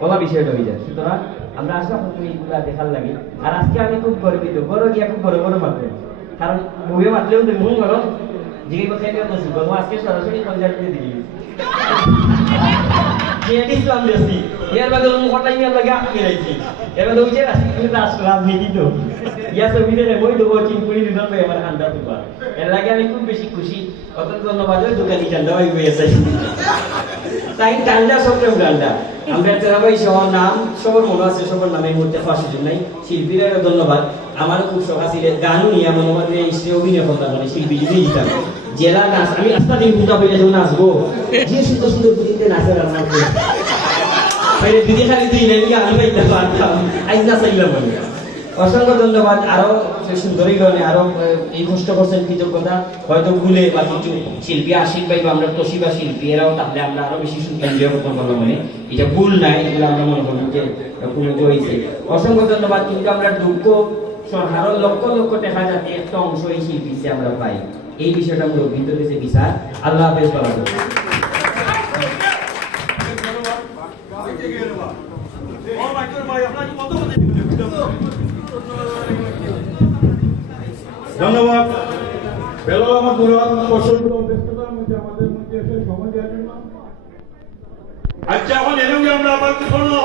বলা বিষয়টা হয়ে যায়। সুতরাং আমরা আসলে আপনাকে এইগুলা দেখার লাগে। আর আজকে আমি খুব গর্বিত, বড় গিয়া খুব বড় বড় মাত্র, কারণ বইয়ে মাতলেও তো মন করো জিগে কথা নিয়ে বলছি বলবো আজকে সরাসরি কনসার্ট দিয়ে দিলি ইসলাম দেশি এর বাদে মুখটাই নিয়ে লাগে আপনি রাখছি এবার ওই যে রাজনীতি তো ইয়া ছবিতে ওই তো চিন করে দিলাম ভাই আমার হান্ডা তুবা এর লাগে আমি খুব বেশি খুশি। অত্যন্ত ধন্যবাদ দোকানি ঠান্ডা হয়ে গেছে তাই ঠান্ডা সবটাই ঠান্ডা আমরা তেরাবাই সবার নাম সবার মনে আছে, সবার নামে এই মুহূর্তে ফাঁসি নাই। শিল্পীরাও ধন্যবাদ। আমারও খুব শখ আছে গানও নিয়ে মনে মনে অভিনয় করতাম, মানে শিল্পী যদি দিতাম জেলা নাচ আমি রাস্তা দিয়ে ঘুমটা পেলে যখন নাচবো যে সুন্দর সুন্দর পুতিতে নাচে রান্না করে দিদি খালি দিই না গান পাইতে পারতাম আজ নাচাইলাম আমি। অসংখ্য ধন্যবাদ। আরো সুন্দরী গানে আরো এই কষ্ট করছেন, কৃতজ্ঞতা হয়তো ভুলে বা কিছু শিল্পী আশিক ভাই বা আমরা তসিবা শিল্পী এরাও তাহলে আমরা আরো বেশি এনজয় করতাম বললাম, মানে এটা ভুল নাই, এগুলো আমরা মনে করি যে কোনো হয়েছে। অসংখ্য ধন্যবাদ। কিন্তু আমরা দুঃখ আরো লক্ষ লক্ষ টাকা যাতে একটা অংশ এই শিল্পী আমরা পাই, এই বিষয়টা আমরা অভিহিত হয়েছে বিচার। আল্লাহ হাফেজ। বলা ধন্যবাদ বেলাল আমার মুরাদ প্রচন্ড ব্যস্ততার মধ্যে আমাদের মধ্যে এসে সময় দেওয়ার জন্য। আচ্ছা এখন এরকম আমরা আবার শোনো